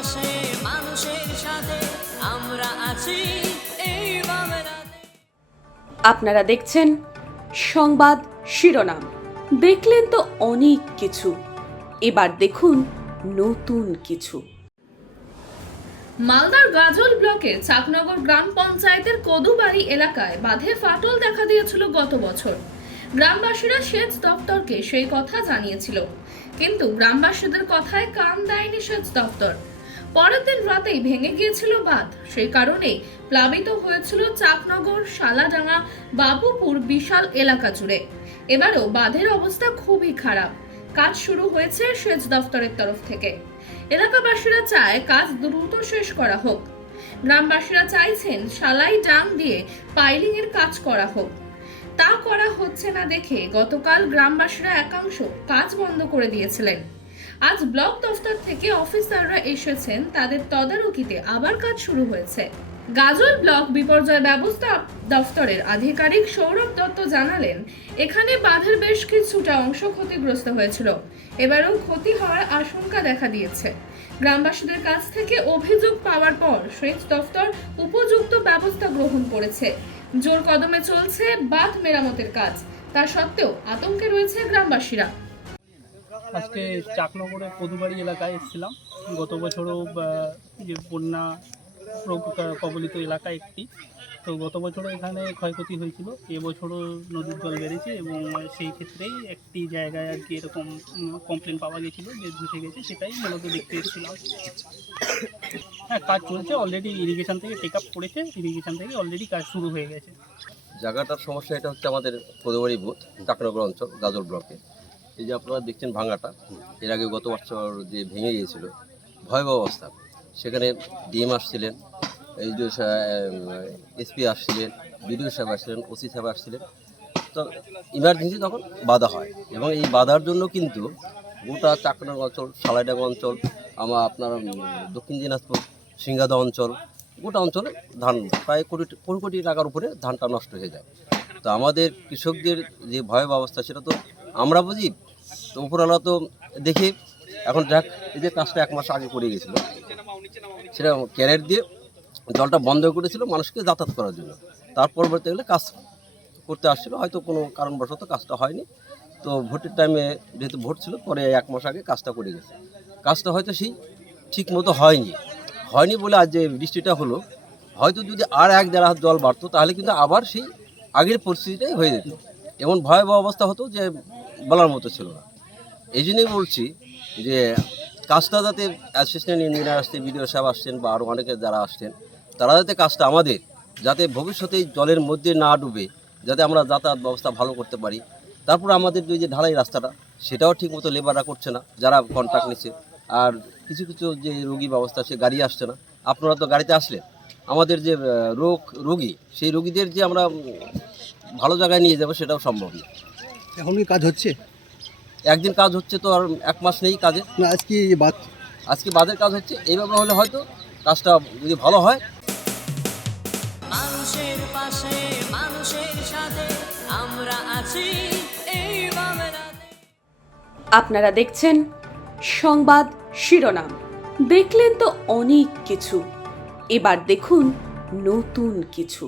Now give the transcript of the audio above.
পাশে মানুষের সাথে আমরা আছি। এই আপনারা দেখছেন সংবাদ শিরোনাম। দেখলেন তো অনেক কিছু। এবার দেখুন নতুন কিছু। মালদার গাজল ব্লকের চাকনগর গ্রাম পঞ্চায়েতের কদুবাড়ি এলাকায় বাঁধে ফাটল দেখা দিয়েছিল গত বছর। গ্রামবাসীরা সেচ দপ্তরকে সেই কথা জানিয়েছিল। কিন্তু গ্রামবাসীদের কথায় কান দেয়নি সেচ দপ্তর। পরের দিন রাতেই ভেঙে গিয়েছিল বাঁধ। সেই কারণেই প্লাবিত হয়েছিল চাকনগর, শালাডাঙ্গা, বাবুপুর বিশাল এলাকা জুড়ে। এবারও বাঁধের অবস্থা খুবই খারাপ। কাজ শুরু হয়েছে সেচ দফতরের তরফ থেকে। এলাকাবাসীরা চায় কাজ দ্রুত শেষ করা হোক। গ্রামবাসীরা চাইছেন শালাই ডাং দিয়ে পাইলিং এর কাজ করা হোক। তা করা হচ্ছে না দেখে গতকাল গ্রামবাসীরা একাংশ কাজ বন্ধ করে দিয়েছিলেন। আজ ব্লক দফতর থেকে অফিসাররা এসেছেন, তাদের তদারকিতে আবার কাজ শুরু হয়েছে। গাজল ব্লক বিপর্যয় ব্যবস্থা দফতরের আধিকারিক সৌরভ দত্ত জানালেন, এখানে বাঁধের বেশ কিছুটা অংশ ক্ষতিগ্রস্ত হয়েছিল। এবারও ক্ষতি হওয়ার আশঙ্কা দেখা দিয়েছে। গ্রামবাসীদের কাছ থেকে অভিযোগ পাওয়ার পর সেচ দফতর উপযুক্ত ব্যবস্থা গ্রহণ করেছে। জোর কদমে চলছে বাঁধ মেরামতের কাজ। তা সত্ত্বেও আতঙ্কে রয়েছে গ্রামবাসীরা। আজকে চাকনগরের কদুবাড়ি এলাকায় এসেছিলাম। গত বছরও যে বন্যা কবলিত এলাকা একটি। তো গত বছরও এখানে ক্ষয়ক্ষতি হয়েছিল। এবছরও নদীর জল বেড়েছে এবং সেই ক্ষেত্রেই একটি জায়গায় আর কি এরকম কমপ্লেন পাওয়া গেছিল যে ধসে গেছে, সেটাই মূলত দেখতে এসেছিলাম। হ্যাঁ কাজ চলছে। অলরেডি ইরিগেশন থেকে টেক আপ করেছে। ইরিগেশন থেকে অলরেডি কাজ শুরু হয়ে গেছে। জায়গাটার সমস্যা এটা হচ্ছে আমাদের কোদবাড়ি বুথ, চাকনগর অঞ্চল, গাজল ব্লকে। এই যে আপনারা দেখছেন ভাঙাটা, এর আগে গত বছর যে ভেঙে গিয়েছিল, ভয়াবহ অবস্থা। সেখানে ডিএম আসছিলেন, এই যে এসপি আসছিলেন, বিডিও সাহেব আসছিলেন, ওসি সাহেব আসছিলেন। তো ইমার্জেন্সি তখন বাধা হয় এবং এই বাধার জন্য কিন্তু গোটা চাকনগর অঞ্চল সালাইডাঙ্গা অঞ্চল আমার আপনার দক্ষিণ দিনাজপুর সিংগাদা অঞ্চল, গোটা অঞ্চলে ধান, প্রায় কোটি কোটি কোটি টাকার উপরে ধানটা নষ্ট হয়ে যায়। তো আমাদের কৃষকদের যে ভয়াবহ অবস্থা, সেটা তো আমরা বুঝি তো উপরওয়ালা তো দেখি, এখন যাক, এই যে কাজটা এক মাস আগে করে গেছিল। সেটা ক্যারেট দিয়ে জলটা বন্ধ করেছিল মানুষকে যাতায়াত করার জন্য। তার পরবর্তী গেলে কাজ করতে আসছিল, হয়তো কোনো কারণবশত কাজটা হয়নি। তো ভোটের টাইমে যেহেতু ভোট ছিল, পরে এক মাস আগে কাজটা করে গেছে। কাজটা হয়তো সেই ঠিক মতো হয়নি। হয়নি বলে আজ যে বৃষ্টিটা হলো, হয়তো যদি আর এক দেড় হাত জল বাড়তো, তাহলে কিন্তু আবার সেই আগের পরিস্থিতিটাই হয়ে যেত। এমন ভয়াবহ অবস্থা হতো যে বলার মতো ছিল না। এই জন্যই বলছি যে, কাজটা যাতে অ্যাসিস্ট্যান্ট ইঞ্জিনিয়ার আসছে বিডিও সাহেব আসছেন বা আরও অনেকে যারা আসছেন, তারা যাতে কাজটা আমাদের, যাতে ভবিষ্যতে জলের মধ্যে না ডুবে, যাতে আমরা যাতায়াত ব্যবস্থা ভালো করতে পারি। তারপর আমাদের যে ঢালাই রাস্তাটা, সেটাও ঠিক মতো লেবাররা করছে না, যারা কন্ট্রাক্ট নিচ্ছে। আর কিছু কিছু যে রোগী ব্যবস্থা, সে গাড়ি আসছে না। আপনারা তো গাড়িতে আসলেন। আমাদের যে রোগ, রোগী, সেই রোগীদের যে আমরা ভালো জায়গায় নিয়ে যাব, সেটাও সম্ভব না। এখন কি কাজ হচ্ছে? একদিন কাজ হচ্ছে তো আর এক মাস নেই কাজে না আজকে বাদ আজকে বাদের কাজ হচ্ছে এইভাবে হলে হয়তো কাজটা যদি ভালো হয়। মানুষের পাশে মানুষের সাথে আমরা আছি এই আপনারা দেখছেন সংবাদ শিরোনাম। দেখলেন তো অনেক কিছু। এবার দেখুন নতুন কিছু।